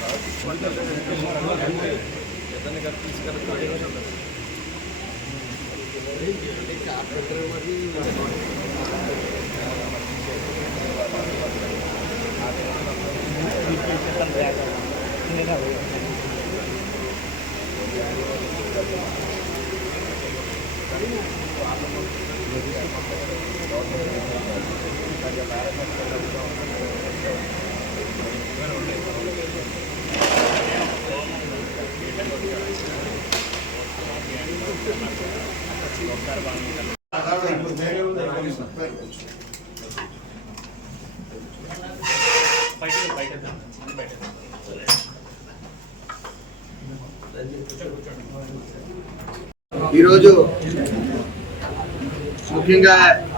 Gracias. ఈరోజు ముఖ్యంగా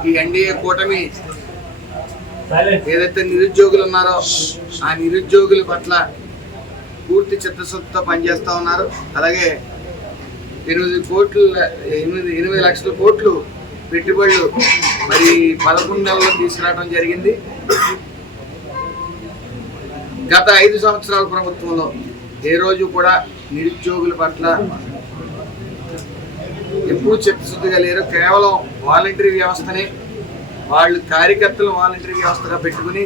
ఈ ఎన్డీఏ కూటమి ఏదైతే నిరుద్యోగులు ఉన్నారో ఆ నిరుద్యోగుల పట్ల పూర్తి చిత్తశుద్ధితో పనిచేస్తూ ఉన్నారు. అలాగే ఎనిమిది కోట్లు ఎనిమిది ఎనిమిది లక్షల కోట్లు పెట్టుబడులు మరి పదకొండు నెలల్లో తీసుకురావడం జరిగింది. గత ఐదు సంవత్సరాల ప్రభుత్వంలో ఏ రోజు కూడా నిరుద్యోగుల పట్ల ఎప్పుడు చిత్తశుద్ధిగా లేరు. కేవలం వాలంటరీ వ్యవస్థని వాళ్ళు కార్యకర్తలు వాలంటరీ వ్యవస్థగా పెట్టుకుని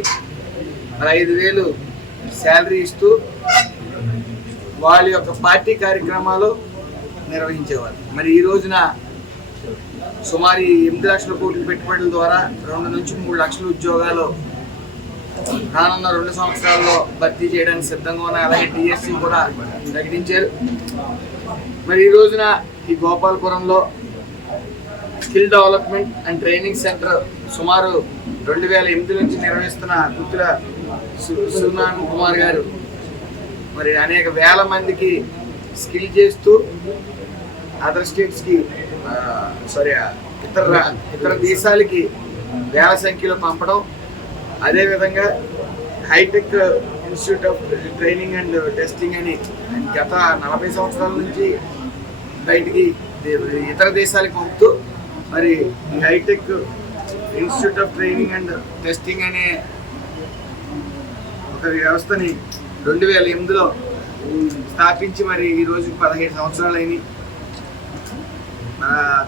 మరి ఐదు వేలు శాలరీ ఇస్తూ వాళ్ళ యొక్క పార్టీ కార్యక్రమాలు నిర్వహించేవారు. మరి ఈ రోజున సుమారు ఎనిమిది లక్షల కోట్ల పెట్టుబడుల ద్వారా రెండు నుంచి మూడు లక్షల ఉద్యోగాలు రానున్న రెండు సంవత్సరాల్లో భర్తీ చేయడానికి సిద్ధంగా ఉన్నాయి అలాగే డిఎస్సి కూడా ప్రకటించారు. మరి ఈ రోజున ఈ గోపాలపురంలో skill development and training centre సుమారు రెండు వేల ఎనిమిది నుంచి నిర్వహిస్తున్న గుత్తుల సునాన్ కుమార్ గారు. మరి అనేక వేల మందికి స్కిల్ చేస్తూ అదర్ స్టేట్స్కి సారీ ఇతర ఇతర దేశాలకి వేల సంఖ్యలో పంపడం అదేవిధంగా hitech institute of training and testing అని గత నలభై సంవత్సరాల నుంచి బయటికి ఇతర దేశాలకు పంపుతూ మరి ఈ hitech institute of training and testing అనే ఒక వ్యవస్థని రెండు వేల ఎనిమిదిలో స్థాపించి మరి ఈ రోజు పదిహేడు సంవత్సరాలు అయినాయి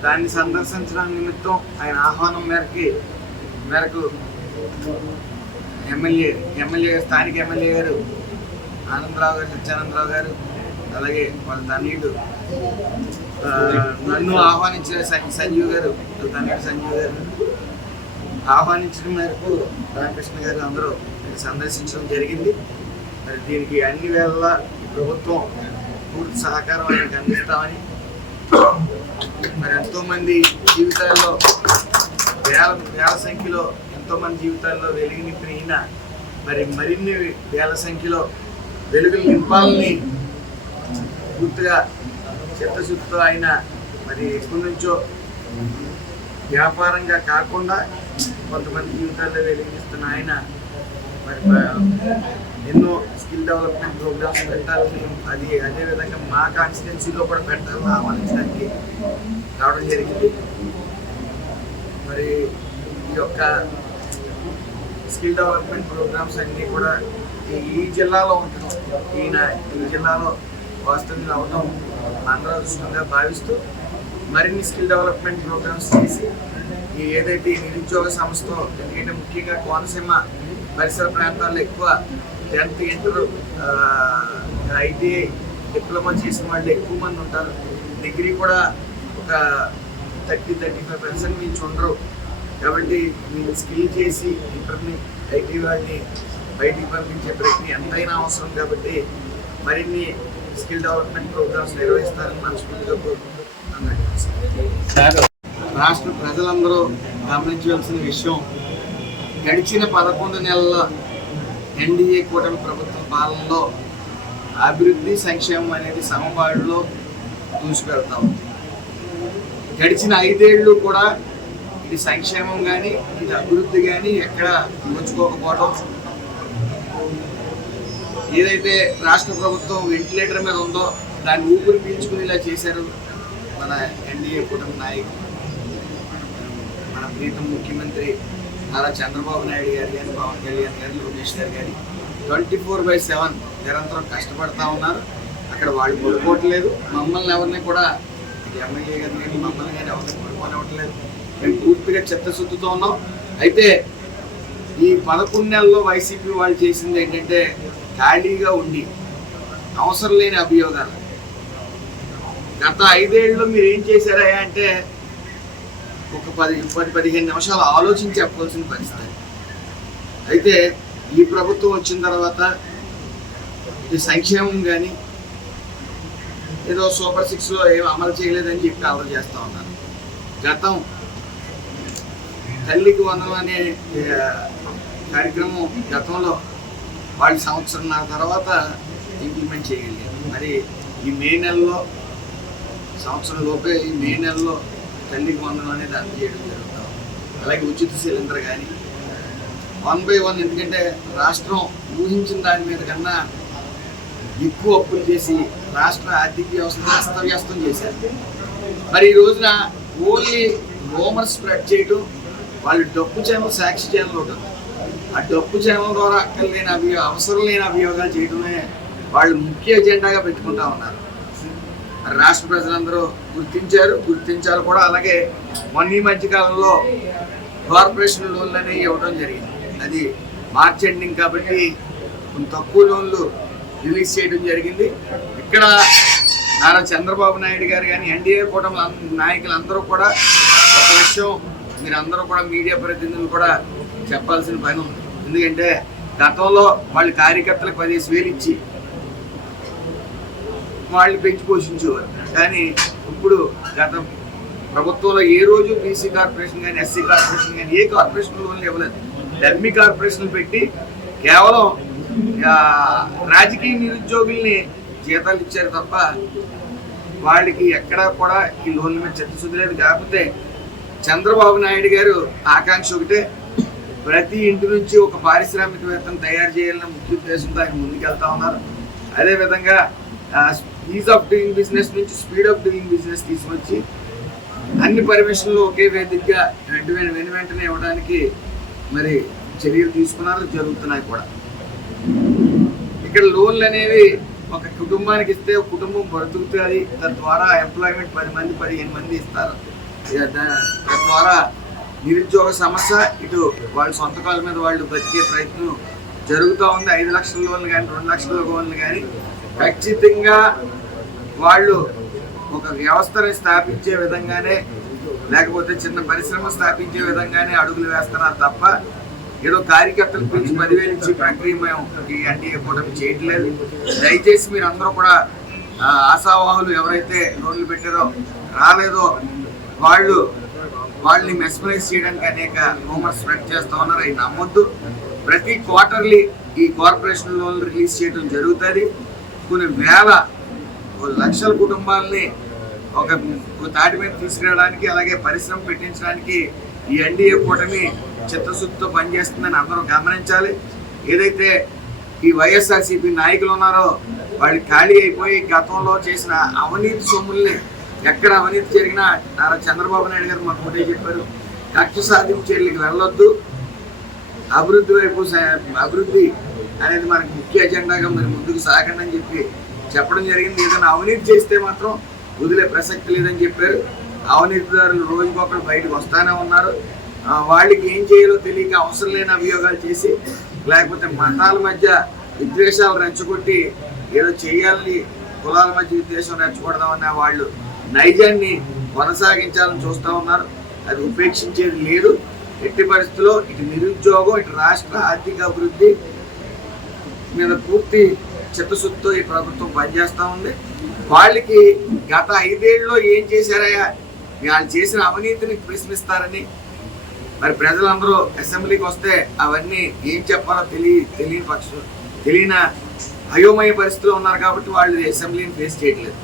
దాన్ని సందర్శించడం నిమిత్తం ఆయన ఆహ్వానం మేరకి మేరకు ఎమ్మెల్యే ఎమ్మెల్యే స్థానిక ఎమ్మెల్యే గారు ఆనందరావు గారు సత్యానందరావు గారు అలాగే వాళ్ళ తనయుడు నన్ను ఆహ్వానించిన సంజీవ్ గారు వాళ్ళ తనయుడు సంజీవ్ గారు ఆహ్వానించిన మేరకు రామకృష్ణ గారు అందరూ సందర్శించడం జరిగింది. మరి దీనికి అన్ని వేళ ప్రభుత్వం పూర్తి సహకారం ఆయనకు అందిస్తామని మరి ఎంతోమంది జీవితాల్లో వేల వేల సంఖ్యలో ఎంతోమంది జీవితాల్లో వెలుగు నింపిన మరి మరిన్ని వేల సంఖ్యలో వెలుగులు నింపాలని పూర్తిగా చిత్తశుద్ధితో ఆయన మరి ఎప్పటి నుంచో వ్యాపారంగా కాకుండా కొంతమంది జీవితాల్లో వెలిగిస్తున్న ఆయన ఎన్నో స్కిల్ డెవలప్మెంట్ ప్రోగ్రామ్స్ పెట్టాలని అది అదేవిధంగా మా కాన్స్టిట్యున్సీలో కూడా పెట్టాలని ఆహ్వానించడానికి రావడం జరిగింది. మరి ఈ యొక్క స్కిల్ డెవలప్మెంట్ ప్రోగ్రామ్స్ అన్నీ కూడా ఈ- జిల్లాలో ఉండడం ఈయన ఈ జిల్లాలో వాస్తవ్యులు అవడం అందరూ అదృష్టంగా భావిస్తూ మరిన్ని స్కిల్ డెవలప్మెంట్ ప్రోగ్రామ్స్ చేసి ఏదైతే ఈ నిరుద్యోగ సంస్థ ఎందుకంటే ముఖ్యంగా కోనసీమ పరిసర ప్రాంతాల్లో ఎక్కువ టెన్త్ ఇంటర్ ఐటీఐ డిప్లొమా చేసిన వాళ్ళు ఎక్కువ మంది ఉంటారు. డిగ్రీ కూడా ఒక థర్టీ థర్టీ ఫైవ్ పర్సెంట్ మించి ఉండరు. కాబట్టి మీరు స్కిల్ చేసి ఇంటర్ని ఐటీ వాళ్ళని బయటికి పంపించే ప్రక్రియ ఎంతైనా అవసరం కాబట్టి మరిన్ని స్కిల్ డెవలప్మెంట్ ప్రోగ్రామ్స్ నిర్వహిస్తారని మనస్ఫూర్తిగా కోరుకుంటూ రాష్ట్ర ప్రజలందరూ గమనించవలసిన విషయం గడిచిన పదకొండు నెలల ఎన్డీఏ కూటమి ప్రభుత్వ పాలనలో అభివృద్ధి సంక్షేమం అనేది సమపాడులో దూసిపెడతా ఉంది. గడిచిన ఐదేళ్ళు కూడా ఇది సంక్షేమం కానీ ఇది అభివృద్ధి కానీ ఎక్కడ దోచుకోకపోవడం ఏదైతే రాష్ట్ర ప్రభుత్వం వెంటిలేటర్ మీద ఉందో దాన్ని ఊపిరి పీల్చుకునేలా చేశారు మన ఎన్డీఏ కూటమి నాయకులు. మన ప్రీతం ముఖ్యమంత్రి నారా చంద్రబాబు నాయుడు గారు కానీ పవన్ కళ్యాణ్ గారు లోకేష్ గారు కానీ ట్వంటీ ఫోర్ బై సెవెన్ నిరంతరం కష్టపడతా ఉన్నారు. అక్కడ వాళ్ళు పడుకోవట్లేదు. మమ్మల్ని ఎవరిని కూడా ఎమ్మెల్యే గారిని కానీ మమ్మల్ని కానీ ఎవరిని పడుకోనివ్వట్లేదు. మేము పూర్తిగా చిత్తశుద్ధితో ఉన్నాం. అయితే ఈ పదకొండు నెలల్లో వైసీపీ వాళ్ళు చేసింది ఏంటంటే ఖాళీగా ఉండి అవసరం లేని అభియోగాలు. గత ఐదేళ్ళలో మీరు ఏం చేశారా అంటే ఒక పది పది పదిహేను నిమిషాలు ఆలోచించి చెప్పవలసిన పరిస్థితి. అయితే ఈ ప్రభుత్వం వచ్చిన తర్వాత ఈ సంక్షేమం కానీ ఏదో సూపర్ సిక్స్లో ఏం అమలు చేయలేదని చెప్పి అమలు చేస్తూ ఉన్నారు. గతం తల్లికి వందనం అనే కార్యక్రమం గతంలో వాళ్ళు సంవత్సరంన్నర తర్వాత ఇంప్లిమెంట్ చేయగలిగారు. మరి ఈ మే నెలలో సంవత్సరం లోపే ఈ మే నెలలో తల్లికి వందనం అనేది అందజేయడం జరుగుతాం అలాగే ఉచిత సిలిండర్ కానీ వన్ బై వన్ ఎందుకంటే రాష్ట్రం ఊహించిన దాని మీద కన్నా ఎక్కువ అప్పులు చేసి రాష్ట్ర ఆర్థిక వ్యవస్థను అస్తవ్యస్తం చేశారు. మరి ఈ రోజున ఓన్లీ రూమర్ స్ప్రెడ్ చేయడం వాళ్ళు డబ్బు ఛానల్ సాక్షి ఛానల్ ఉంటుంది ఆ డబ్బు ఛానల్ ద్వారా అక్కర్లేని అభియో అవసరం లేని అభియోగాలు చేయడమే వాళ్ళు ముఖ్య ఎజెండాగా పెట్టుకుంటా ఉన్నారు. రాష్ట్ర ప్రజలందరూ గుర్తించారు గుర్తించారు కూడా. అలాగే మొన్న ఈ కార్పొరేషన్ లోన్లు అనేవి ఇవ్వడం జరిగింది. అది మార్చ్ ఎండింగ్ కాబట్టి కొంచెం తక్కువ లోన్లు రిలీజ్ చేయడం జరిగింది. ఇక్కడ నారా చంద్రబాబు నాయుడు గారు కానీ ఎన్డీఏ కూటమి నాయకులు అందరూ కూడా ఒక విషయం మీరు అందరూ కూడా మీడియా ప్రతినిధులు కూడా చెప్పాల్సిన పని ఉంది. ఎందుకంటే గతంలో వాళ్ళ కార్యకర్తలకు పదిహేను వేలు ఇచ్చి వాళ్ళు పెంచి పోషించేవారు. కానీ ఇప్పుడు గత ప్రభుత్వంలో ఏ రోజు బీసీ కార్పొరేషన్ కానీ ఎస్సీ కార్పొరేషన్ కానీ ఏ కార్పొరేషన్ లోన్లు ఇవ్వలేదు. డమ్మి కార్పొరేషన్లు పెట్టి కేవలం రాజకీయ నిరుద్యోగుల్ని జీతాలు ఇచ్చారు తప్ప వాళ్ళకి ఎక్కడా కూడా ఈ లోన్ల మీద చిత్తశుద్ధి లేదు. కాకపోతే చంద్రబాబు నాయుడు గారు ఆకాంక్ష ఒకటే ప్రతి ఇంటి నుంచి ఒక పారిశ్రామికవేత్తను తయారు చేయాలన్న ముఖ్య ఉద్దేశంతో ఆయన ముందుకెళ్తా ఉన్నారు. అదేవిధంగా ఈజ్ ఆఫ్ డూయింగ్ బిజినెస్ నుంచి స్పీడ్ ఆఫ్ డూయింగ్ బిజినెస్ తీసుకొచ్చి అన్ని పర్మిషన్లు ఒకే వేదికగా వెంట వెను వెంటనే ఇవ్వడానికి మరి చర్యలు తీసుకున్నారు జరుగుతున్నాయి కూడా. ఇక్కడ లోన్లు అనేవి ఒక కుటుంబానికి ఇస్తే కుటుంబం బ్రతుకుతుంది తద్వారా ఎంప్లాయ్మెంట్ పది మంది పదిహేను మంది ఇస్తారు. తద్వారా నిరుద్యోగ సమస్య ఇటు వాళ్ళ సొంత కాళ్ళ మీద వాళ్ళు బతికే ప్రయత్నం జరుగుతూ ఉంది. ఐదు లక్షల లోన్లు కానీ రెండు లక్షల లోన్లు కానీ ఖచ్చితంగా వాళ్ళు ఒక వ్యవస్థని స్థాపించే విధంగానే లేకపోతే చిన్న పరిశ్రమ స్థాపించే విధంగానే అడుగులు వేస్తున్నారు తప్ప ఏదో కార్యకర్తలు పిలిచి పదివేలు ఇచ్చి ప్రక్రియ మేము ఈ ఎన్డీఏ కూటమి చేయట్లేదు. దయచేసి మీరు అందరూ కూడా ఆ, ఆశావాహులు ఎవరైతే లోన్లు పెట్టారో రాలేదో వాళ్ళు వాళ్ళని మెస్మరైజ్ చేయడానికి అనేక రూమర్స్ స్ప్రెడ్ చేస్తూ ఉన్నారు అవి నమ్మొద్దు. ప్రతి క్వార్టర్లీ ఈ కార్పొరేషన్ లోన్లు రిలీజ్ చేయడం జరుగుతుంది. కొన్ని వేల లక్షల కుటుంబాలని ఒక ఒక తాటి మీద తీసుకురావడానికి అలాగే పరిశ్రమ పెట్టించడానికి ఈ ఎన్డీఏ కూటమి చిత్తశుద్ధితో పనిచేస్తుందని అందరూ గమనించాలి. ఏదైతే ఈ వైఎస్ఆర్సీపీ నాయకులు ఉన్నారో వాళ్ళు ఖాళీ అయిపోయి గతంలో చేసిన అవినీతి సొమ్ముల్ని ఎక్కడ అవినీతి జరిగినా నారా చంద్రబాబు నాయుడు గారు మాకు ఒకటే చెప్పారు కక్ష సాధింపు చర్యలకు వెళ్ళొద్దు. అభివృద్ధి వైపు అభివృద్ధి అనేది మనకి ముఖ్య ఎజెండాగా మరి ముందుకు సాగండి అని చెప్పి చెప్పడం జరిగింది. ఏదైనా అవినీతి చేస్తే మాత్రం వదిలే ప్రసక్తి లేదని చెప్పారు. అవినీతిదారులు రోజుకొకరు బయటకు వస్తానే ఉన్నారు. వాళ్ళకి ఏం చేయాలో తెలియక అవసరం లేని అభియోగాలు చేసి లేకపోతే మతాల మధ్య విద్వేషాలు రెచ్చగొట్టి ఏదో చేయాలని కులాల మధ్య విద్వేషం రెచ్చగొడదామన్న వాళ్ళు నైజాన్ని కొనసాగించాలని చూస్తూ ఉన్నారు. అది ఉపేక్షించేది లేదు. ఎట్టి పరిస్థితుల్లో ఇటు నిరుద్యోగం ఇటు రాష్ట్ర ఆర్థిక అభివృద్ధి మీద పూర్తి చిత్తశుద్ధితో ఈ ప్రభుత్వం పనిచేస్తూ ఉంది. వాళ్ళకి గత ఐదేళ్ళలో ఏం చేశారయ్యా? వాళ్ళు చేసిన అవినీతిని ప్రశ్నిస్తారని మరి ప్రజలందరూ అసెంబ్లీకి వస్తే అవన్నీ ఏం చెప్పాలో తెలియ తెలియని పక్షం తెలియని అయోమయ పరిస్థితిలో ఉన్నారు కాబట్టి వాళ్ళు అసెంబ్లీని ఫేస్ చేయట్లేదు.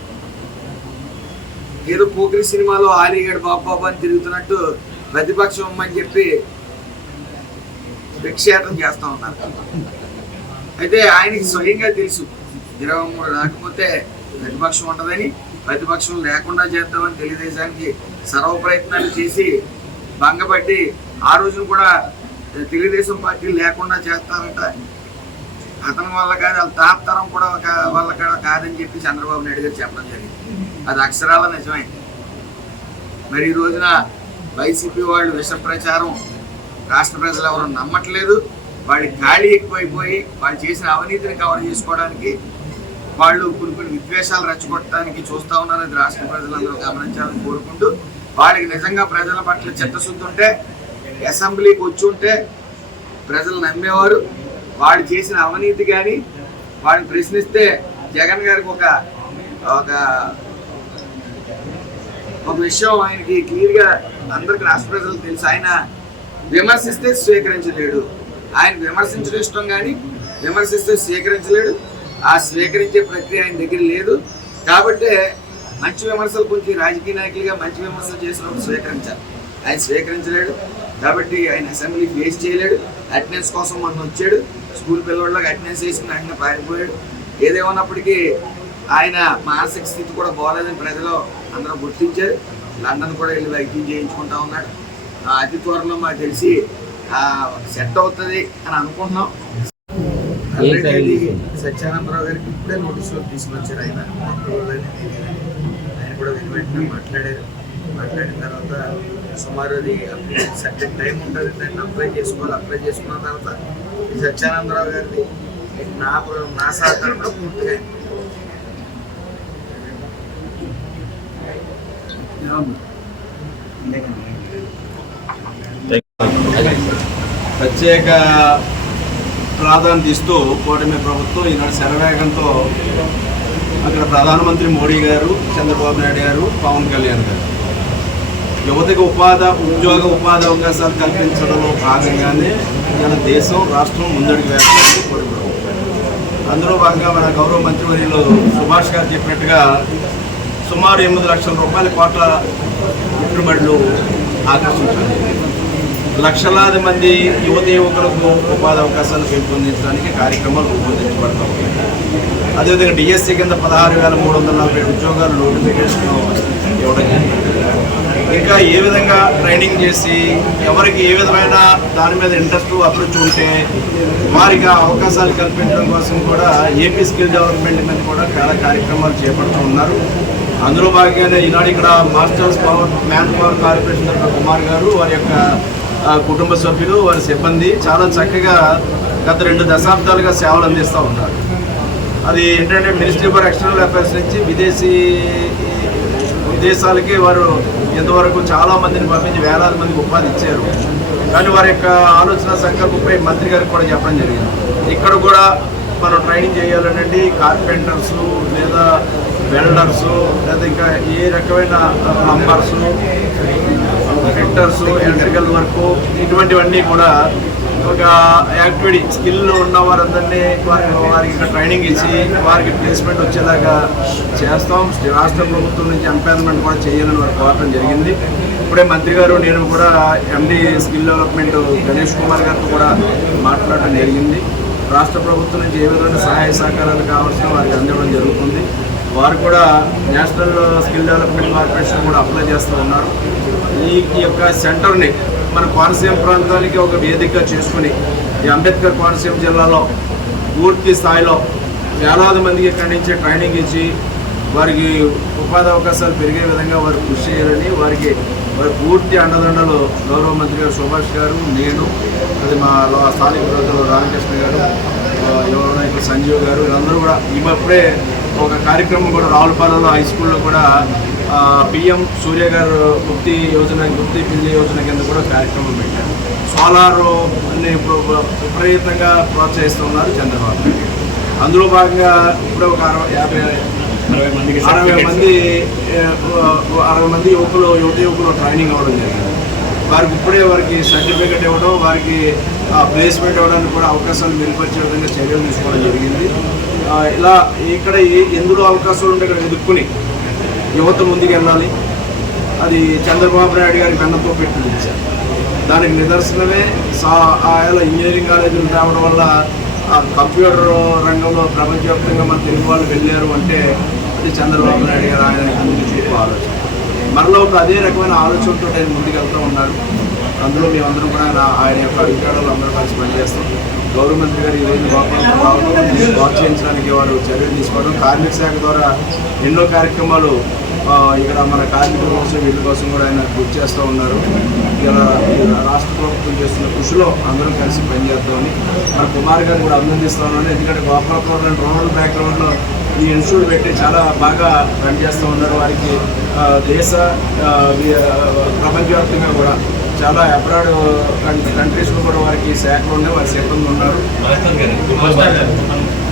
ఏదో పోకిరి సినిమాలో ఆలీగడ్ బాబు బాబు అని తిరుగుతున్నట్టు ప్రతిపక్షం అని చెప్పి భిక్షయాటం చేస్తూ ఉన్నారు. అయితే ఆయనకి స్వయంగా తెలుసు. ఇరవై మూడు రాకపోతే ప్రతిపక్షం ఉండదని ప్రతిపక్షం లేకుండా చేద్దామని తెలుగుదేశానికి సర్వ ప్రయత్నాలు చేసి భంగపట్టి ఆ రోజున కూడా తెలుగుదేశం పార్టీ లేకుండా చేస్తారంట. అతని వల్ల కాదు వాళ్ళ తాతరం కూడా ఒక వల్ల కాదని చెప్పి చంద్రబాబు నాయుడు గారు చెప్పడం జరిగింది. అది అక్షరాల నిజమే. మరి ఈ రోజున వైసీపీ వాళ్ళు విష ప్రచారం రాష్ట్ర ప్రజలు ఎవరు నమ్మట్లేదు. వాళ్ళకి గాలి ఎక్కువైపోయి వాళ్ళు చేసిన అవినీతిని కవర్ చేసుకోవడానికి వాళ్ళు కొన్ని కొన్ని విద్వేషాలు రెచ్చగొట్టడానికి చూస్తా ఉన్నారు అది రాష్ట్ర ప్రజలందరూ గమనించాలని కోరుకుంటూ వాళ్ళకి నిజంగా ప్రజల పట్ల చిత్తశుద్ధి ఉంటే అసెంబ్లీకి వచ్చి ఉంటే ప్రజలు నమ్మేవారు. వాడు చేసిన అవినీతి కానీ వాడిని ప్రశ్నిస్తే జగన్ గారికి ఒక ఒక ఒక విషయం ఆయనకి క్లియర్గా అందరికి రాష్ట్ర ప్రజలకు తెలుసు. ఆయన విమర్శిస్తే స్వీకరించలేడు. ఆయన విమర్శించడం ఇష్టం కానీ విమర్శిస్తే స్వీకరించలేడు. ఆ స్వీకరించే ప్రక్రియ ఆయన దగ్గర లేదు. కాబట్టి మంచి విమర్శలు కొంచెం రాజకీయ నాయకులుగా మంచి విమర్శలు చేసినప్పుడు స్వీకరించాలి. ఆయన స్వీకరించలేడు. కాబట్టి ఆయన అసెంబ్లీ ఫేస్ చేయలేడు. అటెండెన్స్ కోసం మొన్న వచ్చాడు. స్కూల్ పిల్లవాళ్ళకి అటెండెన్స్ వేసుకుని ఆయన పారిపోయాడు. ఏదేమన్నప్పటికీ ఆయన మానసిక స్థితి కూడా బాగోలేదని ప్రజలు అందరూ గుర్తించారు. లండన్ కూడా వెళ్ళి వైద్యం చేయించుకుంటా ఉన్నాడు. ఆ, అతి త్వరలో మాకు తెలిసి సెట్ అవుతుంది అని అనుకుంటున్నాం. ఆల్రెడీ సత్యానందరావు గారికి ఇప్పుడే నోటీసులో తీసుకొచ్చారు ఆయన. ఆయన కూడా విని వెంటనే మాట్లాడారు. మాట్లాడిన తర్వాత సుమారు అది సర్టెన్ టైం ఉంటుంది. దాన్ని అప్లై చేసుకోవాలి. అప్లై చేసుకున్న తర్వాత ఈ సత్యానందరావు గారిది నా నా సహకారంలో పూర్తిగా అయింది. ప్రత్యేక ప్రాధాన్యత ఇస్తూ కూటమి ప్రభుత్వం ఈనాడు శరవేగంతో అక్కడ ప్రధానమంత్రి మోడీ గారు చంద్రబాబు నాయుడు గారు పవన్ కళ్యాణ్ గారు. యువతకు ఉపాధి ఉద్యోగ ఉపాధి అవకాశాలు కల్పించడంలో భాగంగానే మన దేశం రాష్ట్రం ముందడుగు వేస్తుంది కూటమి ప్రభుత్వం. అందులో భాగంగా మన గౌరవ మంత్రివర్యులు సుభాష్ గారు చెప్పినట్టుగా సుమారు ఎనిమిది లక్షల రూపాయల కోట్ల పెట్టుబడులు ఆకర్షించాలి లక్షలాది మంది యువత యువకులకు ఉపాధి అవకాశాలు పెంపొందించడానికి కార్యక్రమాలు రూపొందించబడతా ఉన్నాయి. అదేవిధంగా డిఎస్సీ కింద పదహారు వేల మూడు వందల నలభై ఉద్యోగాలు నోటిఫికేషన్ ఇవ్వడం ఇంకా ఏ విధంగా ట్రైనింగ్ చేసి ఎవరికి ఏ విధమైన దాని మీద ఇంట్రెస్ట్ అభిరుచి ఉంటే వారికి అవకాశాలు కల్పించడం కోసం కూడా ఏపీ స్కిల్ డెవలప్మెంట్ మీద కూడా చాలా కార్యక్రమాలు చేపడుతూ ఉన్నారు. అందులో భాగంగానే ఈనాడు ఇక్కడ masters power man power corporation Kumar గారు వారి యొక్క కుటుంబ సభ్యులు వారి సిబ్బంది చాలా చక్కగా గత రెండు దశాబ్దాలుగా సేవలు అందిస్తూ ఉన్నారు. అది ఏంటంటే మినిస్ట్రీ ఫర్ ఎక్స్టర్నల్ అఫైర్స్ నుంచి విదేశీ విదేశాలకి వారు ఇంతవరకు చాలా మందిని పంపించి వేలాది మందికి ఉపాధి ఇచ్చారు. కానీ వారి యొక్క ఆలోచన సంకల్పంపై మంత్రి గారికి కూడా చెప్పడం జరిగింది. ఇక్కడ కూడా మనం ట్రైనింగ్ చేయాలనండి. కార్పెంటర్స్ లేదా వెల్డర్స్ లేదా ఇంకా ఏ రకమైన ప్లంబర్స్ ఫిట్టర్స్ ఎలక్ట్రికల్ వర్క్ ఇటువంటివన్నీ కూడా ఒక యాక్టివిటీ స్కిల్ ఉన్న వారందరినీ వారికి వారికి ట్రైనింగ్ ఇచ్చి వారికి ప్లేస్మెంట్ వచ్చేలాగా చేస్తాం. రాష్ట్ర ప్రభుత్వం నుంచి ఎంపైర్మెంట్ కూడా చేయాలని వారు కోరటం జరిగింది. ఇప్పుడే మంత్రి గారు నేను కూడా MD skill development Ganesh Kumar గారితో కూడా మాట్లాడటం జరిగింది. రాష్ట్ర ప్రభుత్వం నుంచి ఏ విధమైన సహాయ సహకారాలు కావాల్సిన వారికి అందడం జరుగుతుంది. వారు కూడా నేషనల్ స్కిల్ డెవలప్మెంట్ కార్పొరేషన్ కూడా అప్లై చేస్తూ ఉన్నారు. ఈ యొక్క సెంటర్ని మన కోనసీమ ప్రాంతానికి ఒక వేదిక చేసుకుని ఈ అంబేద్కర్ కోనసీమ జిల్లాలో పూర్తి స్థాయిలో వేలాది మందికి ఇక్కడి నుంచి ట్రైనింగ్ ఇచ్చి వారికి ఉపాధి అవకాశాలు పెరిగే విధంగా వారు కృషి చేయాలని వారికి వారి పూర్తి అండదండలు గౌరవ మంత్రి గారు సుభాష్ గారు నేను అది మా స్థానిక ప్రజలు రామకృష్ణ గారు యువ నాయకులు సంజీవ్ గారు వీళ్ళందరూ కూడా ఈ మప్పుడే ఒక కార్యక్రమం కూడా రావులపాలెంలో హై స్కూల్లో కూడా పిఎం సూర్య గారు గుప్తి యోజన గుప్తి పిల్లి యోజన కింద కూడా కార్యక్రమం పెట్టారు సోలార్ని ఇప్పుడు విపరీతంగా ప్రోత్సహిస్తున్నారు చంద్రబాబు నాయుడు. అందులో భాగంగా ఇప్పుడే ఒక అరవై యాభై అరవై మందికి అరవై. మంది అరవై మంది యువకులు యువత యువకులు ట్రైనింగ్ అవ్వడం జరిగింది వారికి ఇప్పుడే వారికి సర్టిఫికేట్ ఇవ్వడం వారికి ప్లేస్మెంట్ ఇవ్వడానికి కూడా అవకాశాలు మెరుగుపరిచే విధంగా చర్యలు తీసుకోవడం ఇలా ఇక్కడ ఏ- ఎందులో అవకాశాలు ఉంటే ఇక్కడ ఎదుర్కొని యువత ముందుకు వెళ్ళాలి. అది చంద్రబాబు నాయుడు గారి వెన్నతో పెట్టించారు దానికి నిదర్శనమే సా ఆయా ఇంజనీరింగ్ కాలేజీలు రావడం వల్ల ఆ కంప్యూటర్ రంగంలో ప్రపంచవ్యాప్తంగా మన తెలుగు వాళ్ళు వెళ్ళారు అంటే అది చంద్రబాబు నాయుడు గారు ఆయన ముందు ఆలోచన. మనలో ఒక అదే రకమైన ఆలోచనతో ఆయన ముందుకెళ్తూ ఉన్నారు. అందులో మేమందరం కూడా ఆయన ఆయన యొక్క అభిప్రాయాలు అందరూ కలిసి పనిచేస్తాం. గౌరవ మంత్రి గారు ఈరోజు రావడం వాక్ చేయించడానికి వారు చర్యలు తీసుకోవడం కార్మిక శాఖ ద్వారా ఎన్నో కార్యక్రమాలు ఇక్కడ మన కార్మికుల కోసం వీళ్ళ కోసం కూడా ఆయన కృషి చేస్తూ ఉన్నారు. ఇలా రాష్ట్ర ప్రభుత్వం చేస్తున్న కృషిలో అందరం కలిసి పనిచేద్దామని మన కుమార్ గారిని కూడా అభినందిస్తా ఉన్నాను ఎందుకంటే గోపాలపురం రూరల్ బ్యాక్గ్రౌండ్లో ఈ ఇన్స్టిట్యూట్ పెట్టి చాలా బాగా పనిచేస్తూ ఉన్నారు. వారికి దేశ ప్రపంచవ్యాప్తంగా కూడా చాలా అబ్రాడ్ కంట్రీస్లో కూడా వారికి శాఖలు ఉండే వారి సిబ్బంది ఉన్నారు.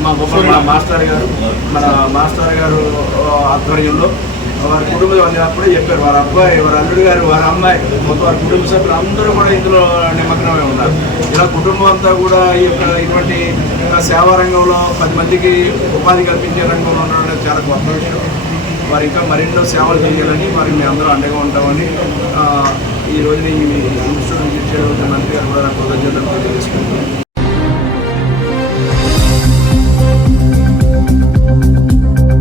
మా గొప్ప మా మాస్టర్ గారు మన మాస్టర్ గారు ఆధ్వర్యంలో వారి కుటుంబం అని చెప్పారు. వారి అబ్బాయి వారి అల్లుడు గారు వారి అమ్మాయి మొత్తం వారి కుటుంబ సభ్యులు అందరూ కూడా ఇందులో నిమగ్నమై ఉన్నారు. ఇలా కుటుంబం అంతా కూడా ఈ యొక్క ఇటువంటి సేవా రంగంలో పది మందికి ఉపాధి కల్పించే రంగంలో ఉండడం చాలా గొప్ప విషయం. వారి ఇంకా మరెన్నో సేవలు చేయాలని వారికి మేము అందరూ అండగా ఉంటామని ఈ రోజున ఈ ఇన్స్టిట్యూట్ చేయడం మంత్రి గారు కూడా కృతజ్ఞతలు తెలియజేసుకుంటున్నాను.